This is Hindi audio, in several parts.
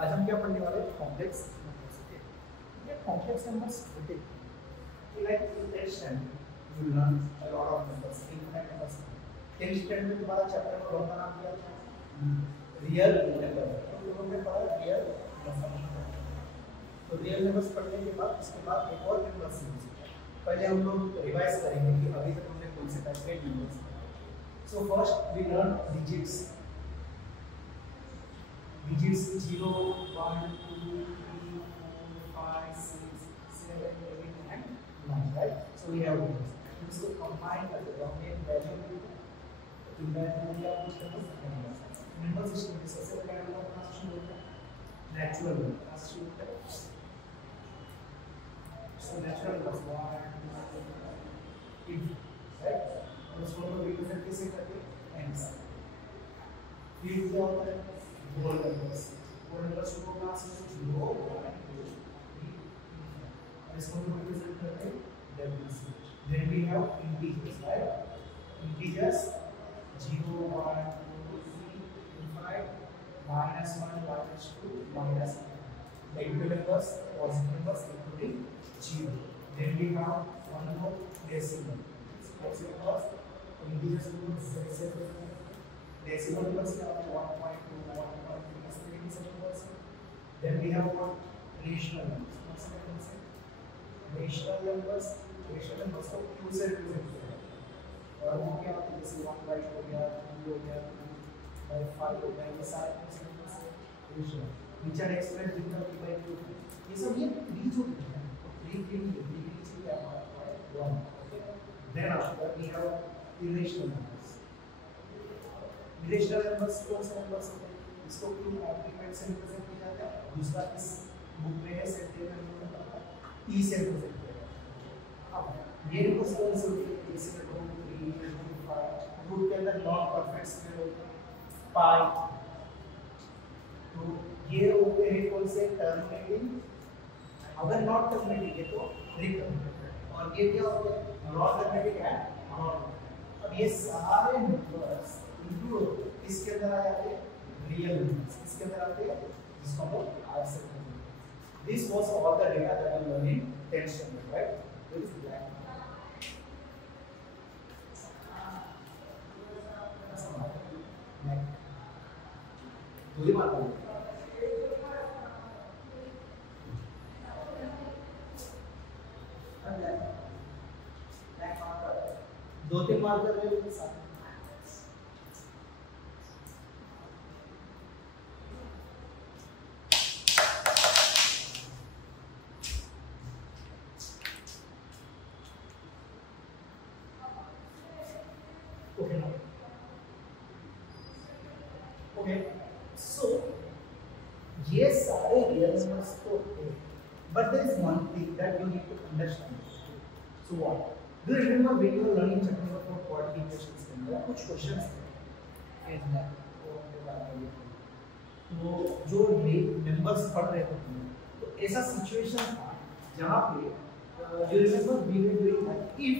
आज हम क्या पढ़ने वाले हैं? Complex numbers. ओके, ये कॉम्प्लेक्स नंबर्स होते हैं like in that standard you learn a lot of numbers, infinite numbers. 10th standard में तुम्हारा चैप्टर कौन सा नाम दिया था? Real number. तो तुम लोगों ने पढ़ा रियल नंबर। तो रियल नंबर्स पढ़ने के बाद उसके बाद एक और नंबर सीरीज पहले हम लोग रिवाइज करेंगे कि अभी तक हमने कौन से टाइप के numbers. So first we learn digits. digits 0 1 2 3 4 5 6 7 8 and 9, right? So we have digits. This will combine as a dominant value to invariably numbers. Number system में सबसे पहले हम लोग क्लास शुरू होता है नेचुरल नंबर क्लास शुरू होता है। So natural numbers 1 2 right? और उसको हम लोग रिप्रेजेंट कैसे करते हैं? n से। फिर क्या होता है? whole numbers को क्लास में 0 1 2 3 और इसको हम रिप्रेजेंट करते हैं w से। then we have integers, right? integers 0 1 2 3 5 -1 -2 -1 negative numbers, positive numbers including 0. then we have one more decimal numbers integers को decimal numbers क्या होता है? 1.2 1.3 ऐसे decimal numbers। then we have what? rational numbers। कौन से कौन से? rational numbers को q से रिप्रेजेंट करते हैं और वो क्या होते हैं? जैसे 1/2 हो गया, 2 हो गया, 2/5 हो गया, ये सारे कौन से नंबर्स हैं? rational। which are expressed differently by q। ये सब ये 3 जो है तो 3 के लिए 3 के नीचे क्या हमारा है? 1। Okay, then after we have irrational numbers। irrational numbers कौन से नंबर्स होते हैं? इसको q कॉम्प्लीमेंट से रिप्रेजेंट किया जाता है। दूसरा इस बुक में है सेंटीमीटर नंबर e से रिप्रेजेंट किया जाता है। अब ये नंबर्स कौन से होते हैं? जैसे 2 3 5 रूट के अंदर नॉन परफेक्ट स्क्वायर होते हैं पाई। तो ये होते हैं कौन से? टर्मिनेटिंग। अगर नॉट टर्मिनेटिंग है तो रिकर्रेंट। और ये क्या होते हैं? नॉन टर्मिनेटिंग है नॉन। अब ये सारे नंबर्स इसके अंदर आ जाते हैं रियल नंबर्स। इसके अंदर आते हैं जिसको हम लोग आर से कहते हैं। This was all the data that we learn in 10th standard, right? This is black. दो ही बात है। दो तीन मार्कर ले लो साथ। ओके, सो ये सारे रियल नंबर्स तो है, but there is one thing that you need to understand. So what? Do you remember when you were learning chapter number 4 quadratic equations के अंदर कुछ क्वेश्चंस थे तो जो नंबर्स पढ़ रहे थे तो ऐसा सिचुएशन था जहां पे you remember we were doing that if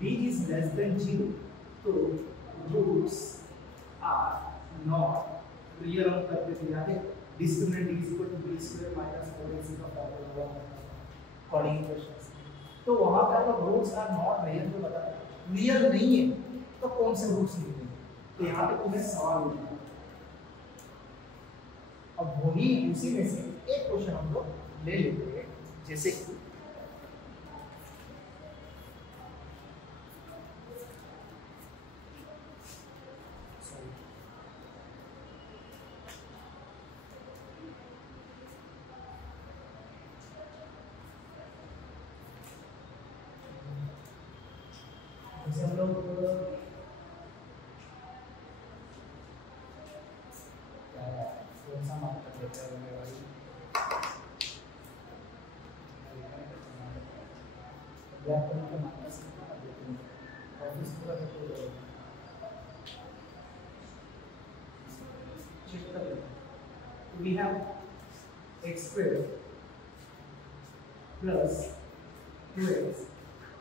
d is less than 0 तो roots are not real हम करते थे याद है? discriminant d is equal to b square minus 4ac का फॉर्मूला कॉर्डिंग इक्वेशंस। तो वहां पर अगर रूट्स आर नॉट रियल तो बता रियल नहीं है तो कौन से रूट्स निकलेंगे? तो यहाँ पे तुम्हें सवाल होगा। अब वही उसी में से एक क्वेश्चन हम लोग ले लेते हैं, जैसे कि हम लोग कौन सा मार्क कर लेते हैं? ब्लैक कलर का माइनस कर देते हैं और इस पूरा तो चेक कर लेते हैं। We have x square plus 2x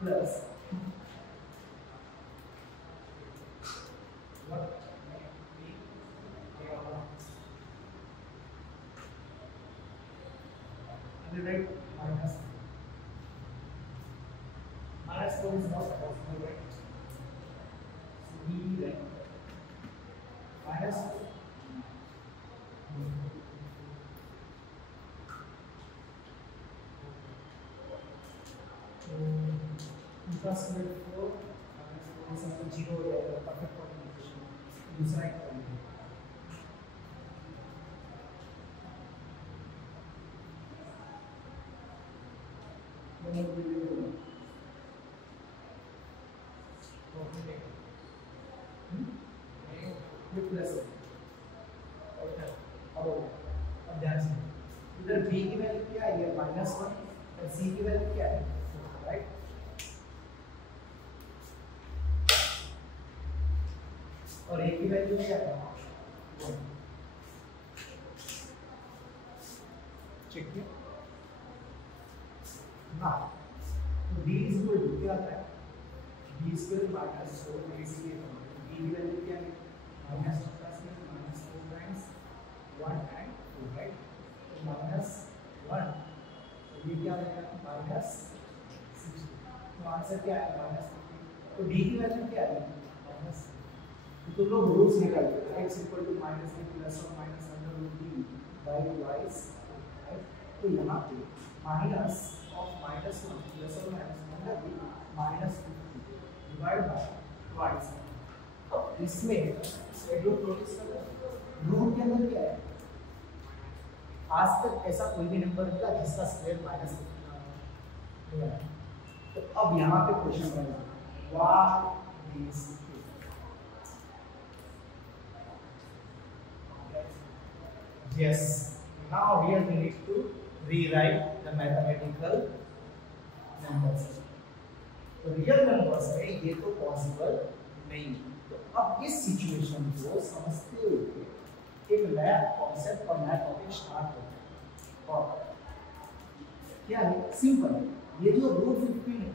plus simply write minus minus 4 is not possible, right? So we write minus 4 plus 4 minus 4 is 0 हो जाएगा, perfect combination दूसरा एक इधर b की वैल्यू क्या है, ये -1 और c की वैल्यू क्या है, राइट? और a की वैल्यू क्या है, 1। चेक किया ना? तो b इज इक्वल टू क्या आता है, b स्क्वायर माइनस 4 इसलिए b की वैल्यू क्या है, माइनस प्लस में माइनस 4 टाइम्स 1 एंड 2, राइट? तो माइनस 1 तो ये क्या आ जाएगा, माइनस 60। तो आंसर क्या है, माइनस 50। तो d की वैल्यू क्या है, माइनस। तो तुम लोग रूट्स निकाल लो, x equal to minus a plus और minus under root d by वाइस, राइट? तो यहाँ पे माइनस ऑफ माइनस 1 प्लस और minus under root minus 50 divide by twice. अब इसमें रूट प्रोड्यूस कर लो, रूट के अंदर क्या है, आज तक ऐसा कोई भी नंबर मिला जिसका स्क्वायर माइनस नहीं आया। तो अब यहाँ पे क्वेश्चन बनेगा what is yes, now here we need to rewrite the mathematical numbers. तो रियल नंबर्स में ये तो पॉसिबल नहीं। तो अब इस सिचुएशन को समझते हुए एक नया कॉन्सेप्ट और नया टॉपिक स्टार्ट करते हैं। और क्या है, सिंपल है, ये जो रूट 15 है,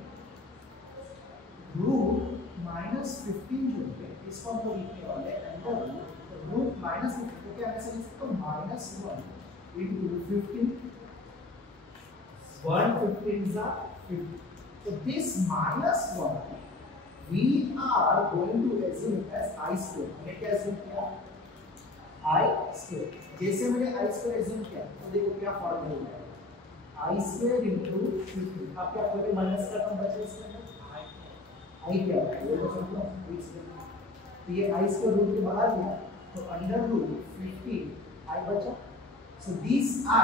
रूट माइनस 15 जो है इसको हम लोग लिखने वाले हैं अंडर रूट माइनस 15 को क्या ऐसे लिख सकते हो, minus 1 into 15, 1 15s are 50. So this minus 1 we are going to assume as I square। मैंने क्या assume किया, I square। जैसे मैंने I square assume किया तो देखो क्या फॉर्मूला हो जाएगा, I square into 50। अब क्या कोई माइनस का टर्म बचा इसके अंदर, I क्या है ये तो समझ लो, तो ये I square रूट के बाहर गया तो अंडर रूट 15 I बचा। So this I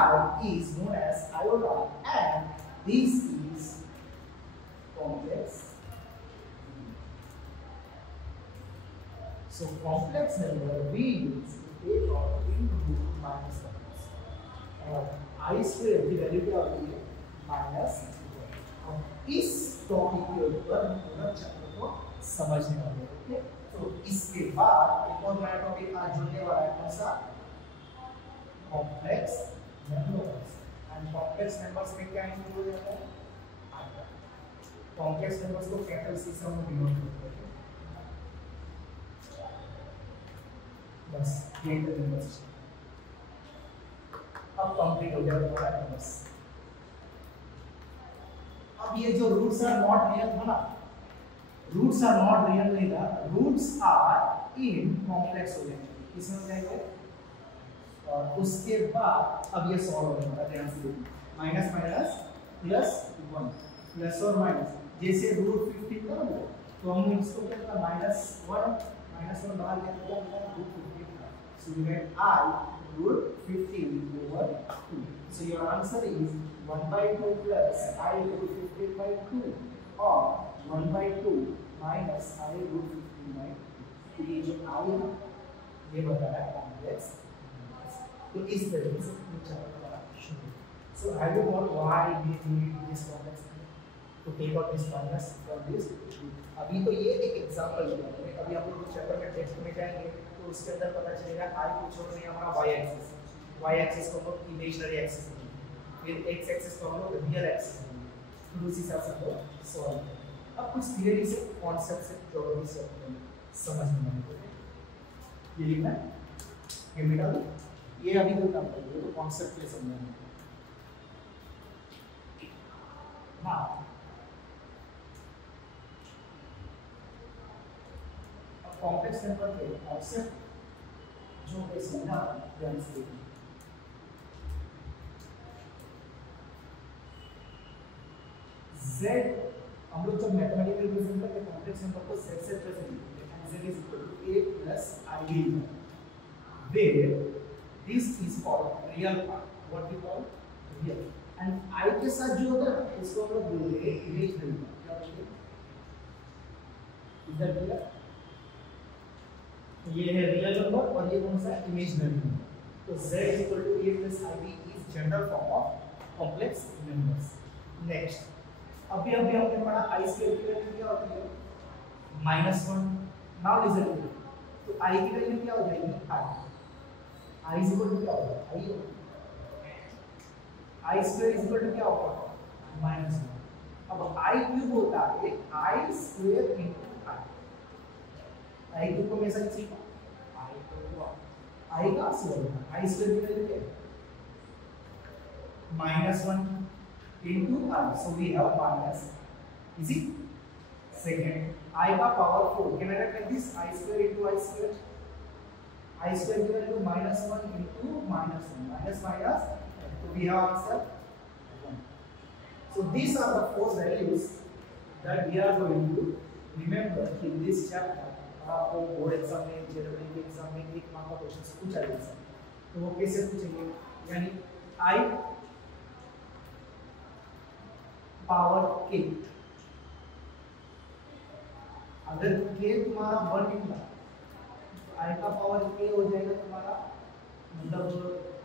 is known as iota and this is complex। So complex number we use to take out into root minus 1 और I square की वैल्यू क्या होती है, माइनस। और इस टॉपिक के ऊपर हम पूरा चैप्टर को समझने वाले हैं, ओके? तो इसके बाद एक और नया टॉपिक आज जुड़ने वाला है, कौन सा, complex numbers. And complex numbers में क्या इंक्लूड हो जाता है, कॉम्प्लेक्स नंबर्स को कैपिटल सी से हम डिनोट करते हैं, बस ये नंबर्स। अब कंप्लीट हो गया हमारा नंबर्स। अब ये जो रूट्स आर नॉट रियल था ना, रूट्स आर नॉट रियल नहीं था, रूट्स आर इन कॉम्प्लेक्स हो जाएंगे, इसमें क्या है। और उसके बाद अब ये सॉल्व हो जाएगा, ध्यान से देखिए, माइनस माइनस प्लस 1 प्लस और माइनस, जैसे रूट 15 का हो तो हम इसको क्या था, -1 बाहर क्या था, रूट 15 था। So we get I root 15 over 2। So your answer is 1/2 plus I root 15/2 और 1/2 माइनस I रूट 15/2। ये जो I है ये बता रहा है कॉम्प्लेक्स। तो इस तरीके से चैप्टर हमारा शुरू। So I will not why we need this complex to take out this minus from this. अभी तो ये एक एग्जांपल लिया है, अभी आप लोग चैप्टर में टेक्स्ट में जाएंगे तो उसके अंदर पता चलेगा आई कुछ और नहीं हमारा y एक्सिस को हम लोग इमेजिनरी एक्सिस फिर x एक्सिस को हम लोग रियल एक्सिस फिर उसी हिसाब से हम लोग सॉल्व करेंगे। अब कुछ थियरी से कॉन्सेप्ट से थ्योरी से समझने में ये लिखना है, ये मिटा दो, ये अभी कोई काम करिए, तो कॉन्सेप्ट के समझना है। Now कॉम्प्लेक्स नंबर के कॉन्सेप्ट जो है सीधा ध्यान से देखिए। z हम लोग जब मैथमेटिकल रिप्रेजेंट करते हैं कॉम्प्लेक्स नंबर को z से रिप्रेजेंट करते हैं z is equal to a plus ib where this is called real part what we call real and I के साथ जो होता है इसको हम लोग बोलते हैं इमेजिनरी पार्ट। क्या बोलते हैं? इधर क्लियर? ये है रियल नंबर और ये कौन सा है? Imaginary number. तो z a plus ib is general form of complex numbers. Next अभी हमने पढ़ा i स्क्वायर की वैल्यू क्या होती है? -1। नाउ लिसन तो i की वैल्यू क्या हो जाएगी? i is equal to क्या होगा? i square is equal to क्या होगा? -1। अब i क्यूब होता है i square into i cube को हमेशा किसी i का स्क्वायर i स्क्वायर की वैल्यू क्या है? -1 into i so we have minus is it second I का power 4 can I write like this I square into I square की value -1 into -1 minus so we have answer 1 so these are the four values that we are going to remember in this chapter आपको बोर्ड एग्जाम में जेईई के एग्जाम में एक मार्क का क्वेश्चन पूछा जा सकता है तो वो कैसे पूछेंगे यानी I पावर k अगर k तुम्हारा 1 निकला तो i का पावर k हो जाएगा तुम्हारा मतलब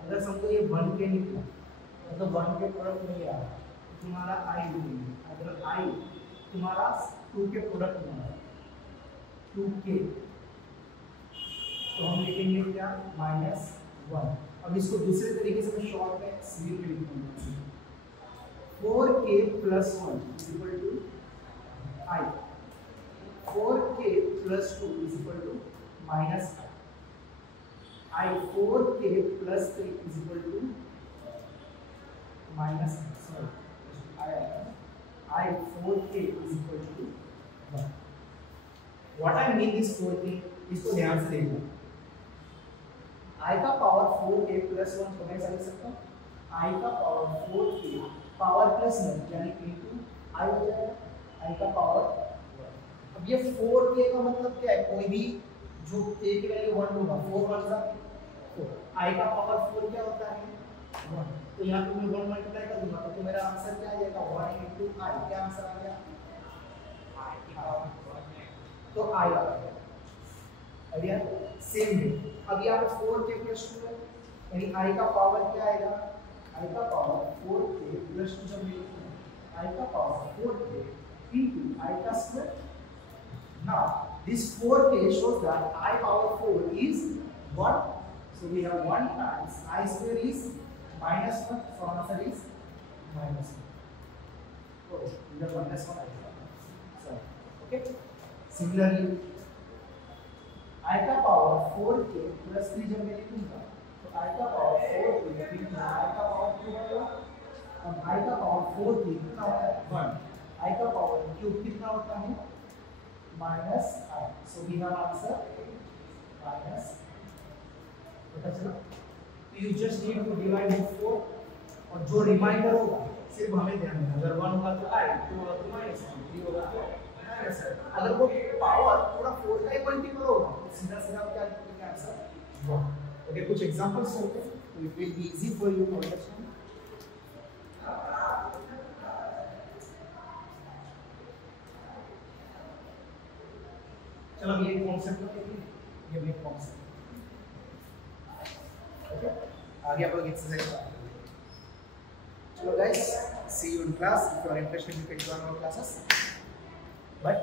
अगर समझो ये 1k निकला मतलब 1 के प्रोडक्ट नहीं आ रहा तो तुम्हारा i निकलेगा अगर i तुम्हारा 2 के प्रोडक्ट में आ रहा 2k तो हम लिखेंगे क्या -1 अब इसको दूसरे तरीके से मैं शॉर्ट में सीधी में लिखूंगा 4k plus 1 is equal to I 4k plus 2 is equal to minus I 4k plus 3 is equal to minus I 4k is equal to 1 what I mean is 4k इसको ध्यान से देखो I का पावर 4k plus 1 को मैं समझ सकता हूँ I का पावर 4k पावर प्लस 1 यानी इनटू i हो जाएगा i का पावर 1 अब ये 4k का मतलब क्या है कोई भी जो k की वैल्यू 1 होगा 4 1 सा 4 i का पावर 4 क्या होता है 1 तो यहां पे मैं 1 मल्टीप्लाई कर दूंगा तो मेरा आंसर क्या आ जाएगा 1 into i क्या आंसर आ गया i की पावर 1 तो i आ गया आइडिया सेम है अब यहां पे 4k + 2 है यानी i का पावर क्या आएगा I का पावर 4k plus 2 जब लिखते I का पावर 4k into I का square. Now this 4k shows that I power 4 is 1. So we have 1 times I square is -1. So answer is -1. So the -1 I have. So okay. Similarly I का पावर 4k plus 3 जब मैं लिखूंगा I का पावर 4 into I का पावर 2 होगा अब I का पावर 4 कितना होता है 1 I का पावर क्यूब कितना होता है -i so we have answer minus पता चला तो you just need to divide with 4 और जो रिमाइंडर होगा सिर्फ हमें ध्यान रखना अगर 1 होगा तो I 2 होगा तो -3 होगा तो अगर वो पावर पूरा 4 का ही मल्टीपल होगा तो सीधा सीधा क्या लिखेंगे आंसर 1 Okay, कुछ एग्जांपल्स होते हैं तो it will be easy for you to understand चलो ये कॉन्सेप्ट है ये भी कॉन्सेप्ट ओके आगे आप लोग एक्सरसाइज चलो guys see you in class if you are interested you can join our classes bye